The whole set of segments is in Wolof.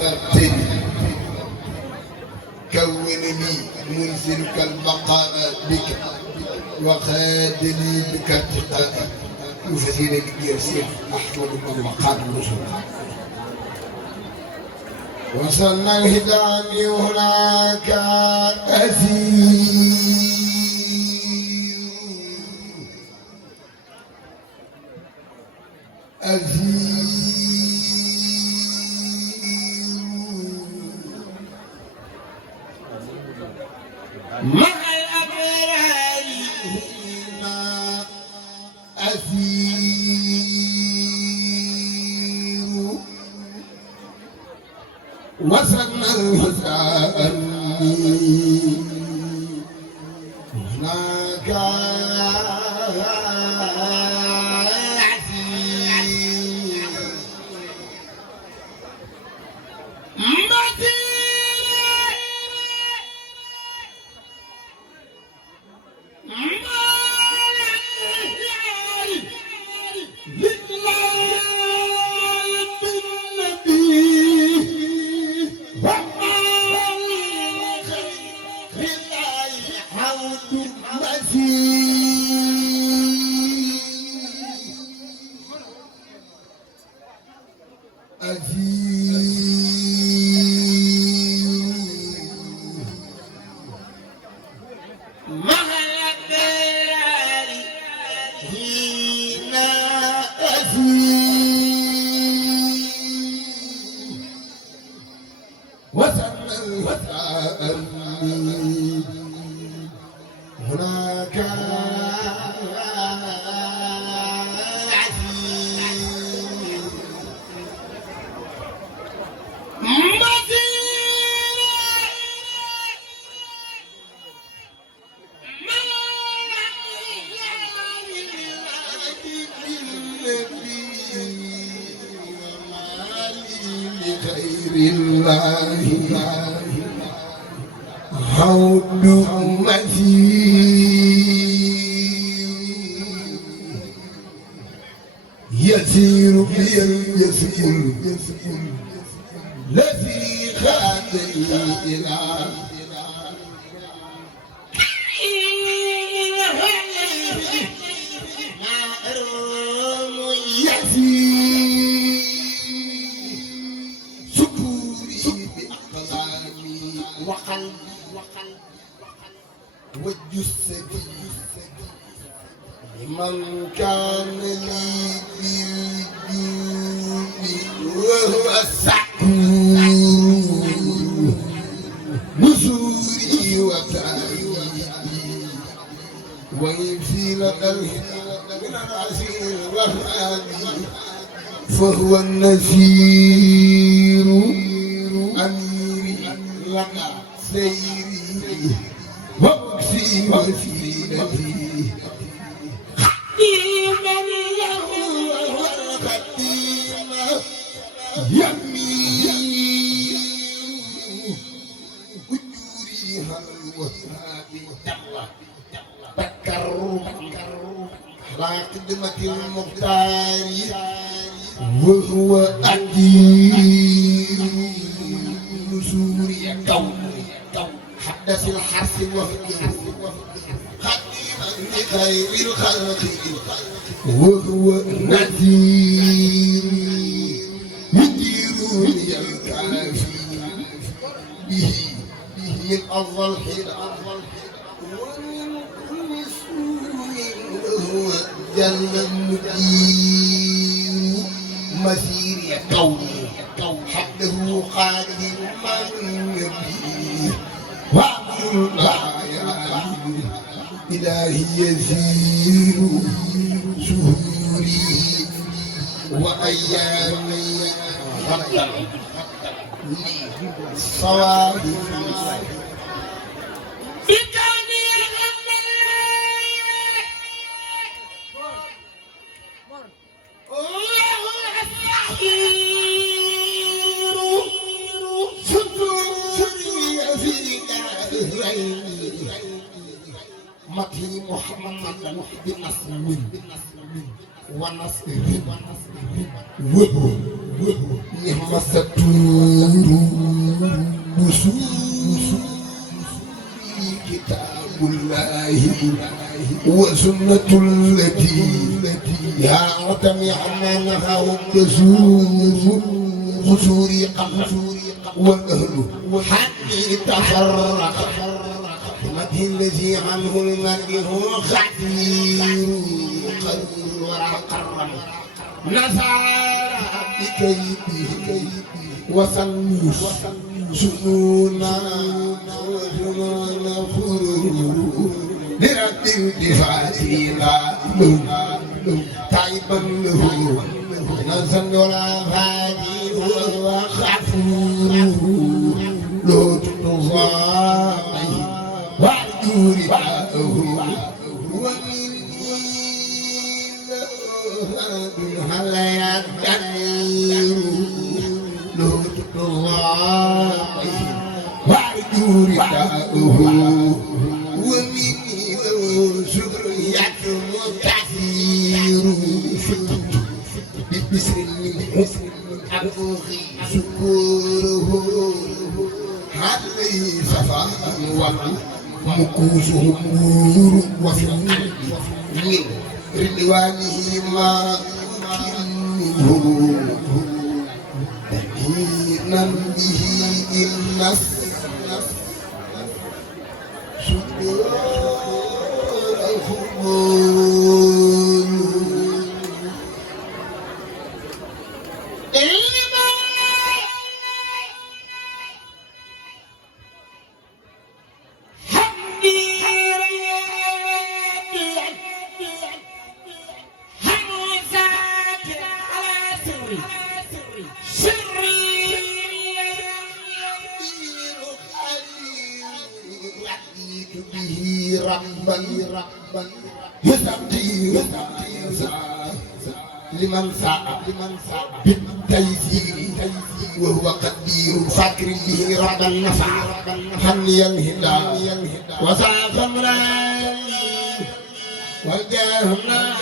أثرتني كونني منزلك البقاء بك وخادني بك ارتقائي يفسير لك يا سيد أحمد بن مقام الرسول وصلنا الهدى هناك أسير مع الأبرار هنا أسير وصلنا الهدى هناك حوض يسير بي الجسم الذي خادني إلى وجسدي لمن كان لي بالجود وهو السكون نزوري وتأييدي ويفيل قلبي من العسير الرحمن فهو النذير أميري لك سيري وأكفي وسيلتي خديما له والخديم يمي أجوريها الوهاب تكرما على خدمة المختار وهو أدير نسوري كوني حدث الحرف وفكر خديما لخير الخلق وهو نذير يديرني الكافي به من أفضل حين ومن كل سوء هو جل المدير مسير كوني حده قادر من يبيه وعبد الآيات إلهي يزير شهوري وأيامي غدا صواب مكي محمد بنصر ونصر وهو نعم الستور كتاب الله وسنة التي يعتم عنها الدسور خسوري قبل والأهل حتى تفرق مده الذي عنه المرء خطير قلب ولا قرب نصارى بكيده وسنوس سنونا خرور لرد الدفاع له تعبا له نزل ولا هادي وهو غفور له تنظامه وعدو رداءه هل يدمر له تنظامه وعدو رداءه ومن ذرية كثير ببسر من حسن أبوغي شكوره عليه صفاء ومكوسهم نور وفي القلب من رضوانه ما كنه دهينا به النفس لمن ساء بالتيسير وهو قدير فاكر به رب النفع حني الهدى وساق امرأي وجاهنا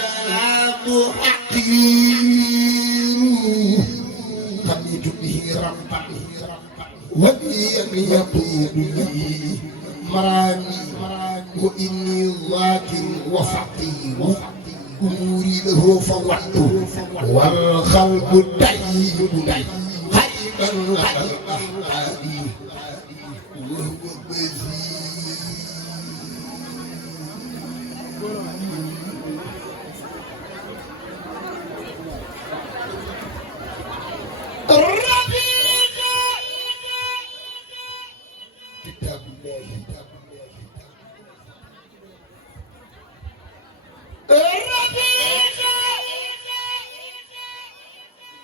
حقير قضيت به ربا ولي يقول لي مرامي وإني ذاكر وفقير أموري له فوحته والخلق دايب خيبا على الأحباب وهو الرفيق كتاب الله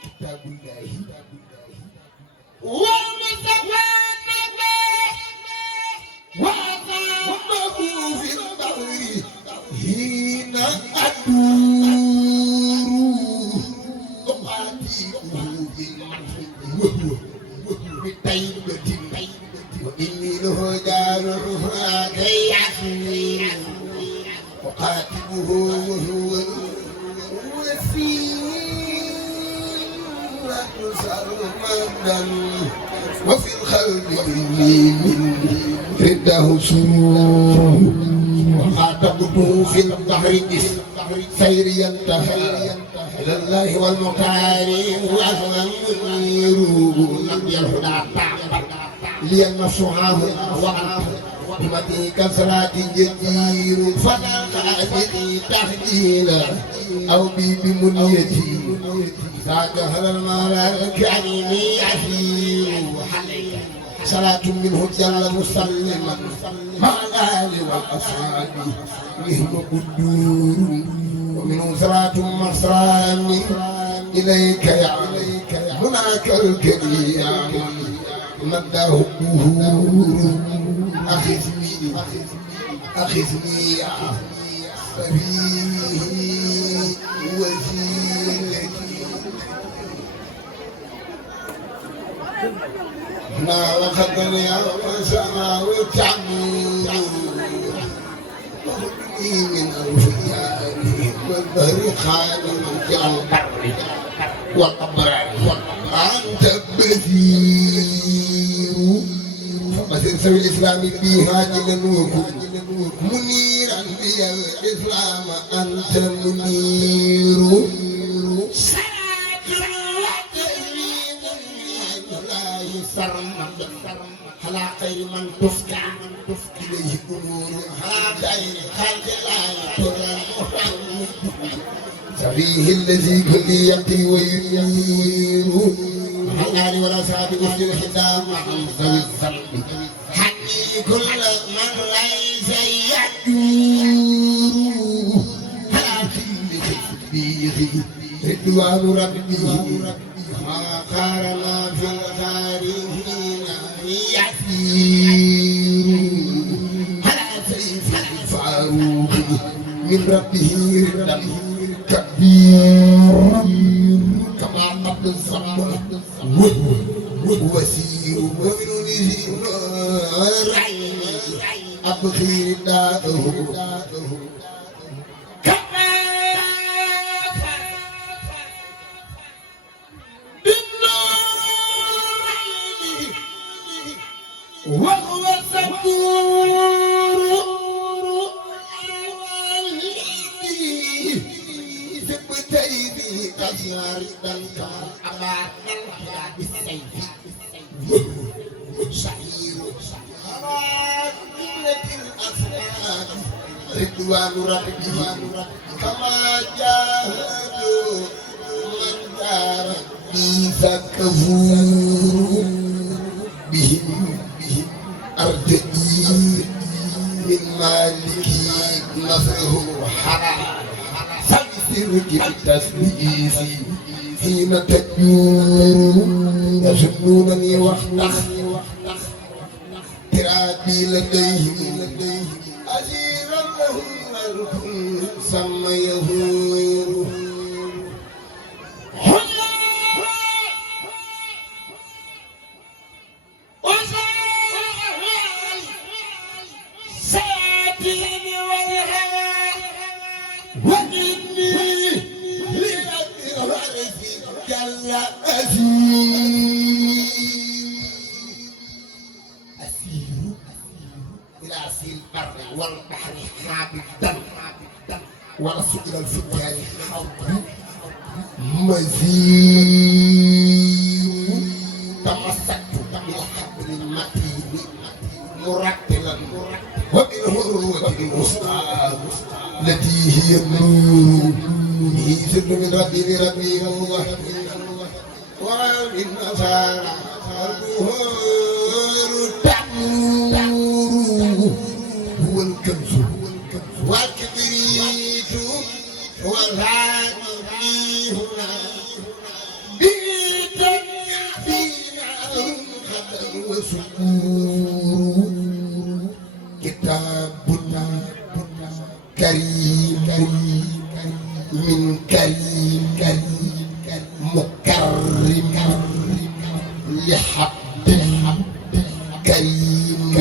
كتاب الله والمصطفى وأقامه في البحر حين أدور أقاتله وهو بطيبة وإني له دارها كي يحمي أقاتله وهو سرمدا وفي الخلق من رده سرور وخاطبته في البحر سير ينتهى إلى الله والمكارم وهو المنير نبي الهدى لي النصحاه وأنت بمديك صلاة جدير فلا خالقي تحجيلا أو بي بمنيتي ذاك هل المولى الكريم يحيي صلاة منه جل مسلما مع الآل والأصحاب نهم قدور ومنه صلاة مصراني إليك يا هناك الكريم مداه بهور أخذني يا سبيل وسيلتي هنا وخطني يوم السماء والتعمير وخذني من أوفيائي والبهر خالي البر والقبر أنت بذير فمثل سوي الإسلام بها جلا وكن منيرا بي الإسلام أنت منير صلاة وتسليم لا يسرمد على خير من تفتح إليه أمور على خير خلق الله سبيه الذي كل يقي وينير على الآل والأصحاب أهل الختام عن ذوي الذنب حني كل من ليس يدور على كل تسبيح رضوان ربه ما قارنا في الخارجين يسير على سيف الفاروق من ربه رضا كبير كما قبل الصبر وسير ومنه الرعيم أبخي رداءه كما بالنور وهو الصبور أزهر الكمر أبعد الحياة بالسيف شهير على جملة الأسرار رضوان ربه كما جاهدوا من دار بيس كفور بهم أرتدي من مالكي نصره حرام سرك التسبيح حين تجور يظنونني واختخ ترابي لديهم أجيرا لهم الكل سميه والبحر حابدا ورسول إلى الفتيان حوض مزيد تمسكت بالحبل المتين مرتلا وبالهروة الوسطى التي هي النور ميزة من ربي لربي الله ومن نصارى البهور تنور هو الكنز والكبريت والهادي هنا بيتا فينا خطر وسكور كتابنا كريم من كريم مكرم لحب كريم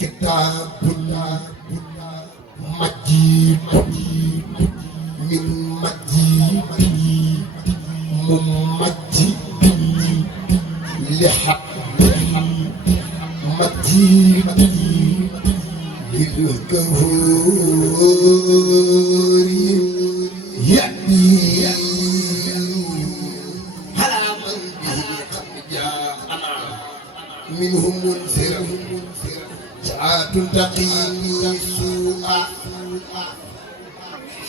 كتابنا مجيد من مجيد ممجد لحق مجيد بالكهور يأتي على من به قد جاءنا منهم منذر ساعات تقيني سوء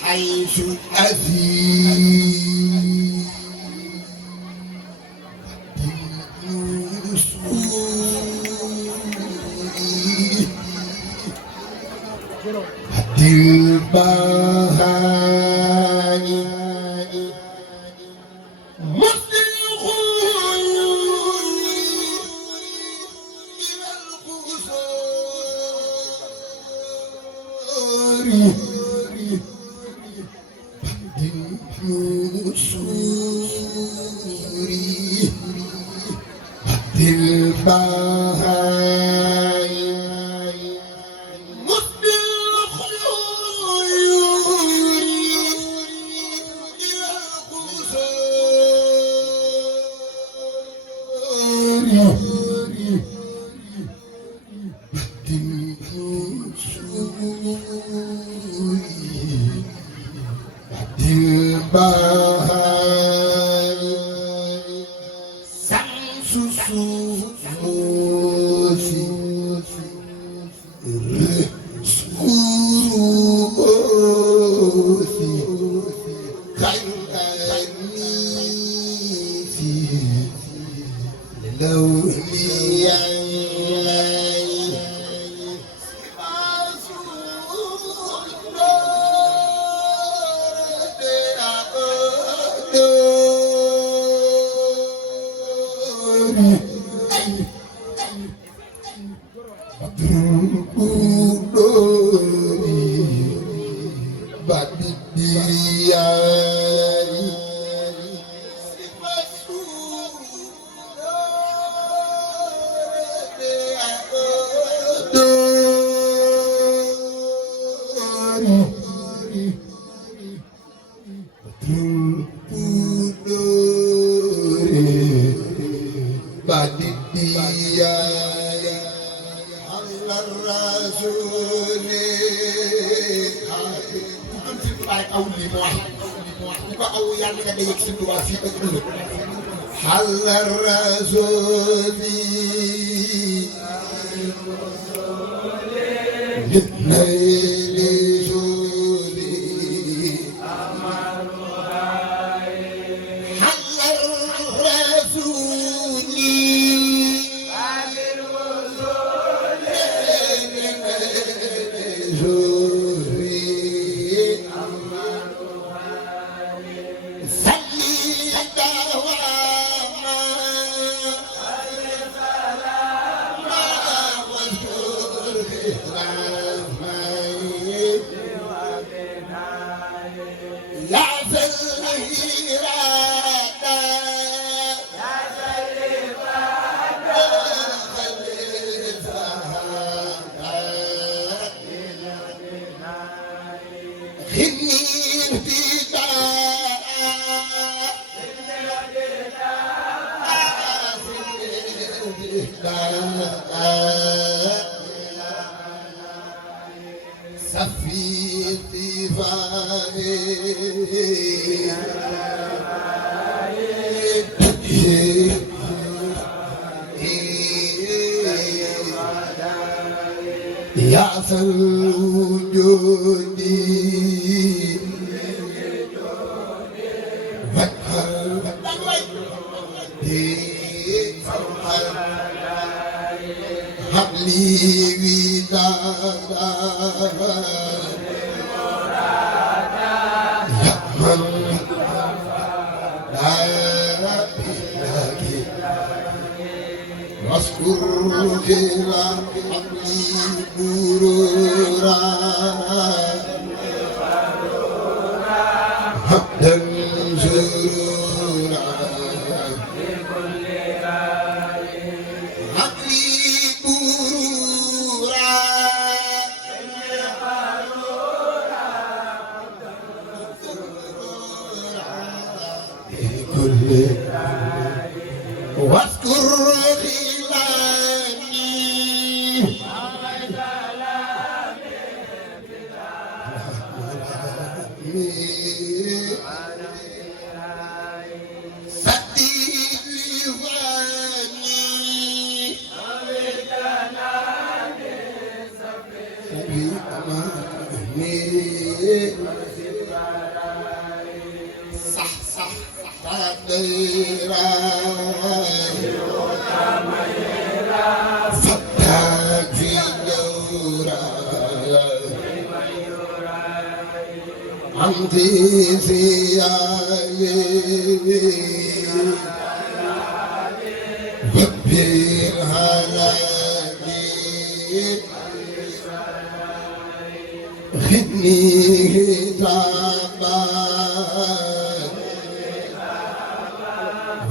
حيث أذيب البهاني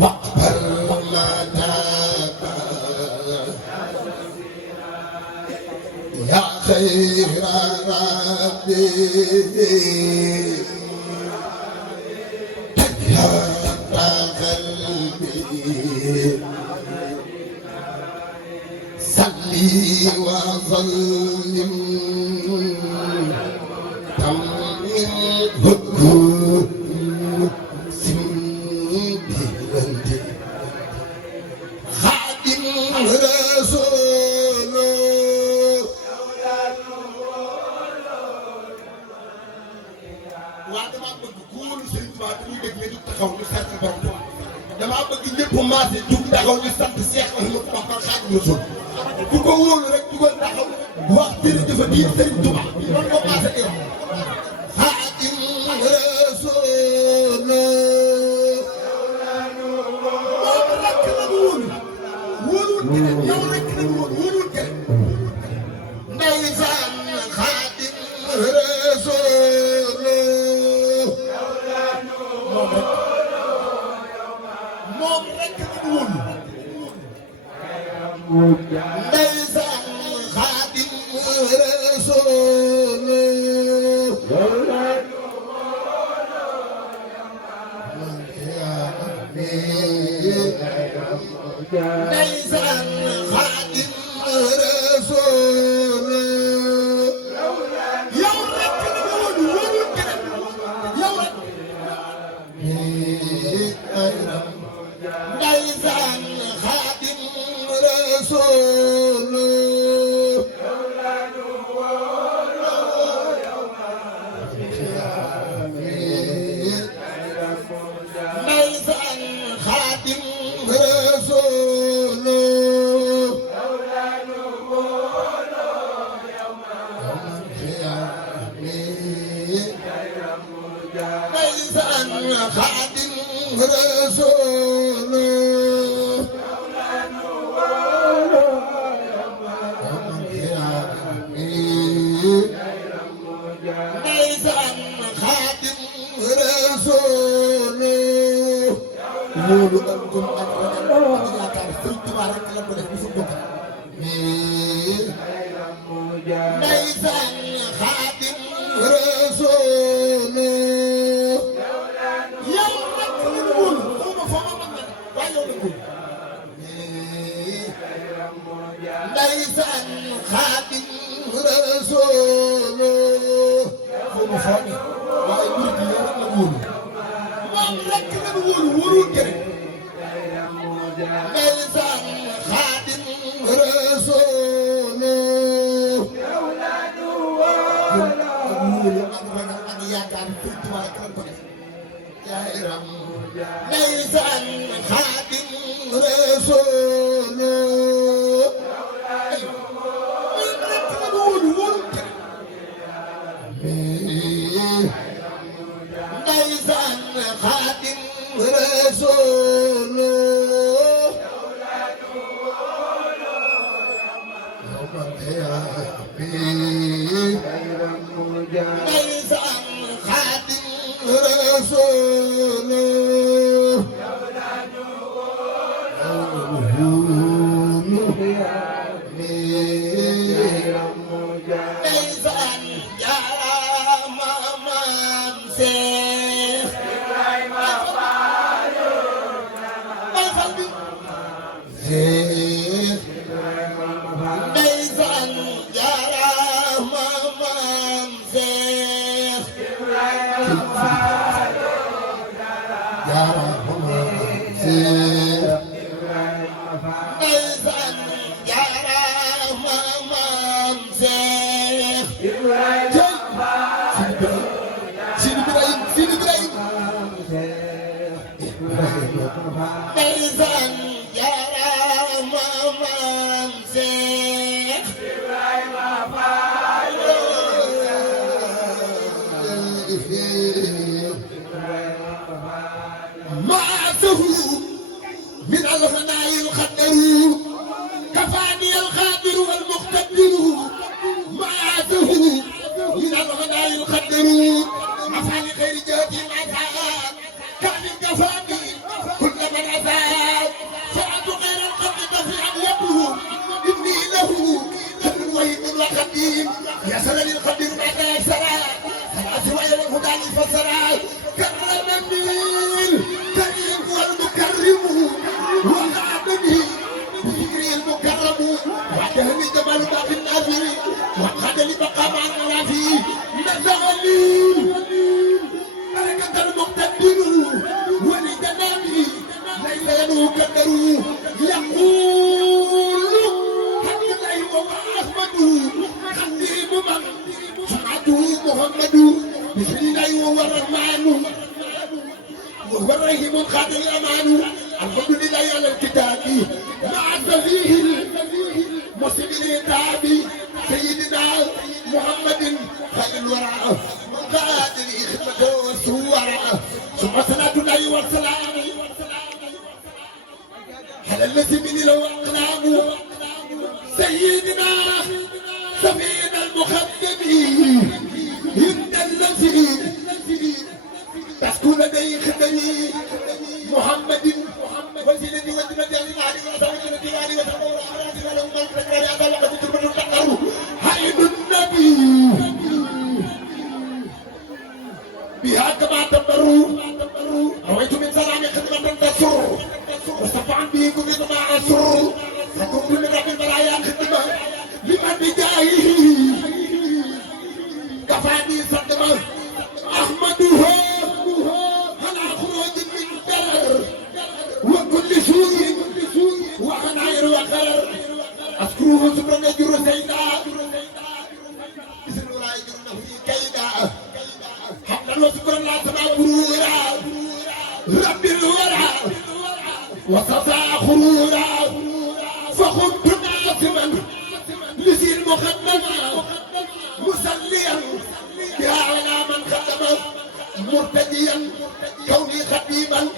واقبل ما تاب خير ربي تجهر قلبي صلي وسلم تمم الحكم سندي خادم رسول waa damaa bëgg ku wóolu Serigne Touba te muy dégg nga jug taxaw ñu sant borom Touba damaa bëgg ñëpp maase jug taxaw ñu sant Cheikh Ahmadou Bamba Khadimu Rasul ku ko wóolu rek jugal taxaw wax jërëjëf di Serigne Touba loolu moo maase dégg Khadim Rasul moom rek la ñu wóolu wóoluwul keneen yow rek la ñu wóolu wóoluwul keneen ndeysaan Khadim Rasul moom rek la ñu wóolu ndeysaan Xaadim Rasuul ndeysaan Xaadim Rasuul yow rek la ñu wóolu wóolu keneen yow rek ndeysaan Xaadim Rasuul ndeysaan Xaadim Rasuul ndeysaan Xaadim Rasuul ndeysaan Xaadim Rasuul loolu ak gëm ak ragal ak yaakaar Sëriñ Tuubaa rek la ko def bu fa bokk ndeysaan Xaadim Rasuul yow rek la ñu wóolu xawma foo ma mën na waaye yow la ko ndeysaan Xaadim Rasuul xawma foo ne waaye murid yi yow rek la wóolu moom rek la ñu wóolu wóoluwul keneen ndeysaan Xaadim Rasuul ak wóolu ak ragal ak yaakaar Sëriñ Tuubaa rek la ko def yaay ram ndeysaan Xaadim Rasuul moom rek la ñu wóolu wóoluwul keneen ndeysaan Xaadim Rasuul ndeysaan Xaadim Rasuul ndeysaan jaaraama maam Seex ndeysaan jaaraama maam Seex jaaraama maam Seex ndeysaan jaaraama maam Seex Sidi Ibrahim ndeysaan jaaraama maam Seex معه من الغناء الخدر كفاني الخادر والمقتدر معه من الغناء الخدر عفاني خير جهتي العذاب كان كفاني كل من عذاب سعد غير القلب دفعا يبلغ إني له خير وهيب وخديم يا سلام القدير ما كان سرى خلاص ويا الهدى فسرى كرمني كريم والمكرم وقعدني بذكري المكرم وعدهني جمال باقي الناظر وقعد لي مقام المنافي نزغني بركة المقتدر ولجنابي ليس ينو كدر يقول حق الله وأحمد خديم من سمعته محمد بسم الله وهو الرحمن وهو الرحيم القادر الأمان الحمد لله على الكتاب مع فيه مسلم الكتاب سيدنا محمد خير الورى قادر خدمته والسورة ثم صلاة الله والسلام على الذي من له أقلام سيدنا سفينا المخدم هند الذي تسكن لديه خدمي محمد وسيلتي وزمتي عن العالي وصوتي العالي وصوتي العالي وصوتي العالي حيد النبي بها كما تمروا رويت من سلام خدمة تسر وصفعا به كل ما أسر فكنت من رب المرايا خدمة لمن بجاهه كفاني صدمة أحمده على خروج من دار وكل سوء وعن عير وخير أذكره سبحانه يجر سيدا بسم الله يجرنا في كيدا حمدا وشكرا لا سمع برورا رب الورى وصفى خرورا فخنت ناسما لسي المخدمة مسليا بها على من خدم مرتديا كوني خديما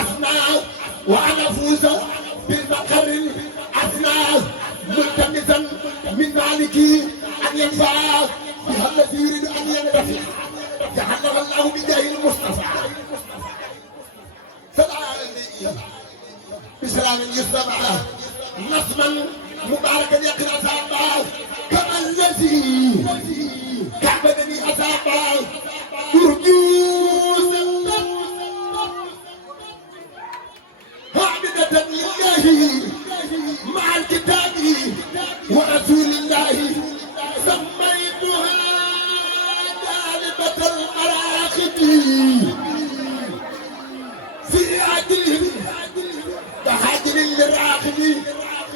أثنى وأنا فوز بالفقر أثنى ملتمسا من ذلك أن ينفع بها الذي يريد أن ينتفع جعلها الله بجاه المصطفى بسلام يسمع نصما مباركا يقرا سابا كما الذي كعبدني اسابا ترجوس عابدة لله مع الكتاب ورسول الله سميتها جالبة المراقب في عدل كهاجر للراقب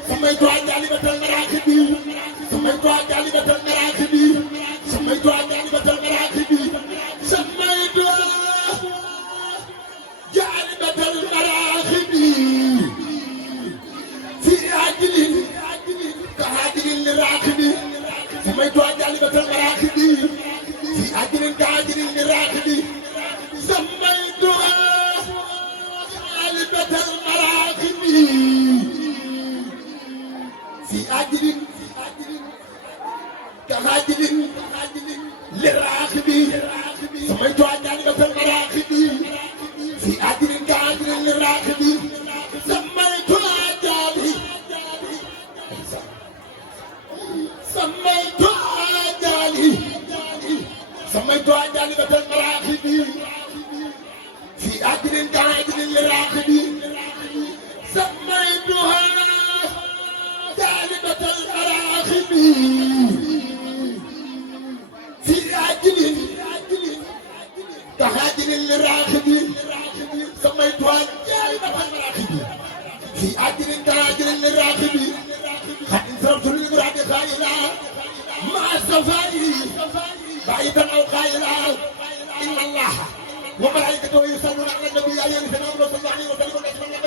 سميتها جالبة المراقب سميتها جالبة المراقب سميتها جالبة المراقب سميتها جالبة المراقب في عدل كهاجر للراقب سميتها جالبة المراقب في عدل كهاجر للراقب سميتها جالبة المراقب في عدل كهاجر للراقب سميتها جالبة المراقب في عدل كهاجر للراقب سميتها جالبة سميتها جالبة المراقب في عدل كهاجر للراقب سميتها جالبة المراقب في عدل كهاجر للراقب سميتها جالبة المراقب في عدل كهاجر للراقب قد انصرفت للمراد خائلا مع الصفائي بعيدا او قائلا ان الله وملائكته يصلون على النبي يا ايها الذين امنوا صلوا عليه وسلموا بين يديك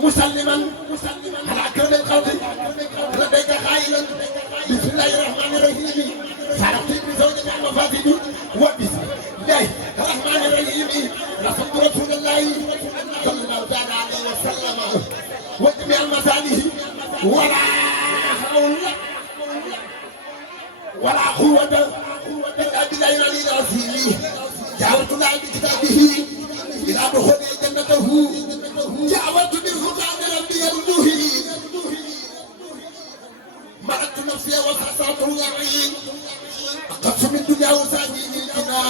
مسلما على اكرم الخلق لديك خائلا بسم الله الرحمن الرحيم فرقت بزوجك المفاسد وبسم الله الرحمن الرحيم رسول رسول الله صلى الله تعالى عليه وسلم وجميع المساله ولا حول ولا قوة إلا بالله العلي العظيم جعلت الله بكتابه إلى دخول جنته جعلت بالفقراء العافية وسعة اليقين قسم الدنيا وسعة الجنان